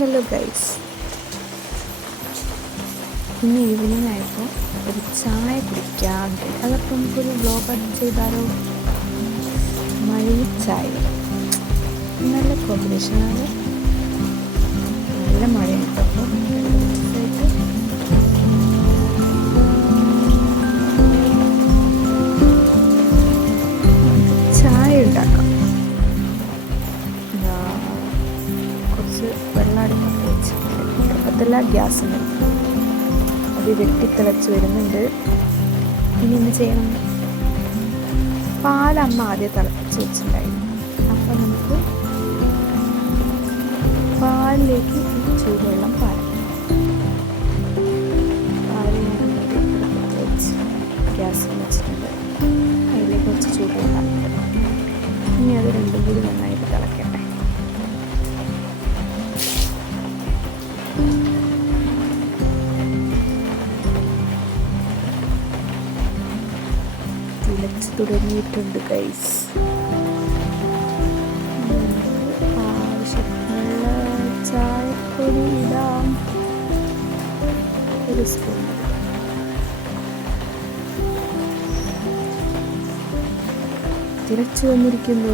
Hello guys, ഇന്ന് evening ആയപ്പോൾ ഒരു ചായ കുടിക്കാണ്ട് അതപ്പോൾ നമുക്കൊരു വ്ലോഗ് ചെയ്താലോ. മഴയും ചായ നല്ല കോമ്പിനേഷനാണ്. നല്ല മഴയുണ്ട്. അപ്പോൾ ചായ ഉണ്ടാക്കാം. കുറച്ച് വെള്ളം അടുപ്പത്ത് വെച്ചിട്ടുണ്ട്. അടുപ്പത്തല്ല, ഗ്യാസിന്. അത് വെട്ടിത്തിളച്ച് വരുന്നുണ്ട്. ഇനി എന്ത് ചെയ്യണം? പാലമ്മ ആദ്യം തിളപ്പിച്ച് വെച്ചിട്ടുണ്ടായിരുന്നു. അപ്പം നമുക്ക് പാലിലേക്ക് ഈ ചൂടുവെള്ളം പാല് ഞാൻ അടുപ്പത്ത് വെച്ച് ഗ്യാസിൽ വെച്ചിട്ടുണ്ട്. അതിലേക്ക് കുറച്ച് ചൂടുവെള്ളം. ഇനി അത് രണ്ടും കൂടി നന്നായിട്ട് തിളക്കട്ടെ. തിളച്ച് തുടങ്ങിയിട്ടുണ്ട് ഗൈസ്. ആവശ്യത്തിനുള്ള ചായപ്പൊടി ഇടാം. ഒരു സ്പൂൺ. തിളച്ചു വന്നിരിക്കുന്നു.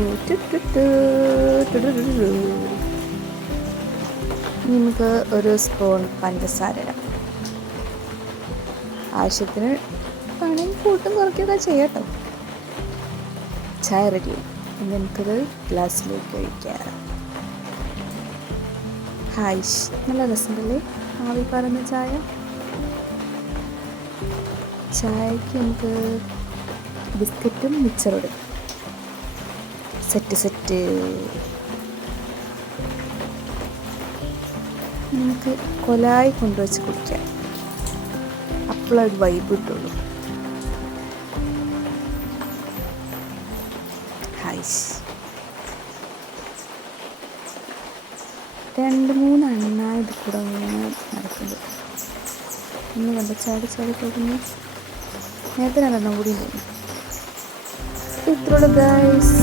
നമുക്ക് ഒരു സ്പൂൺ പഞ്ചസാര ഇടാം. ആവശ്യത്തിന് വേണമെങ്കിൽ കൂട്ടും കുറയ്ക്കുകയൊക്കെ ചെയ്യാം കേട്ടോ. ചായ റെഡി. ഇനി നമുക്കത് ഗ്ലാസ്സിലേക്ക് ഒഴിക്കാം. ഹായ്ഷ്, നല്ല രസമുണ്ടല്ലേ ആവി പറന്ന ചായ. ചായക്ക് നമുക്ക് ബിസ്ക്കറ്റും മിക്സറും എടുക്കാം. സെറ്റ്. നമുക്ക് കൊലായി കൊണ്ടുവച്ച് കുടിക്കാം. അപ്പോഴൊരു വൈബ് കിട്ടുള്ളൂ. ഹായ്സ്, 2-3 എണ്ണ ഇത് കൂടെ നടക്കുന്നത്. ഒന്ന് കണ്ട ചാടി പോകുന്നു. നേരത്തെ 2 കൂടി തോന്നി. ഇത്രയുള്ള ഗൈസ്.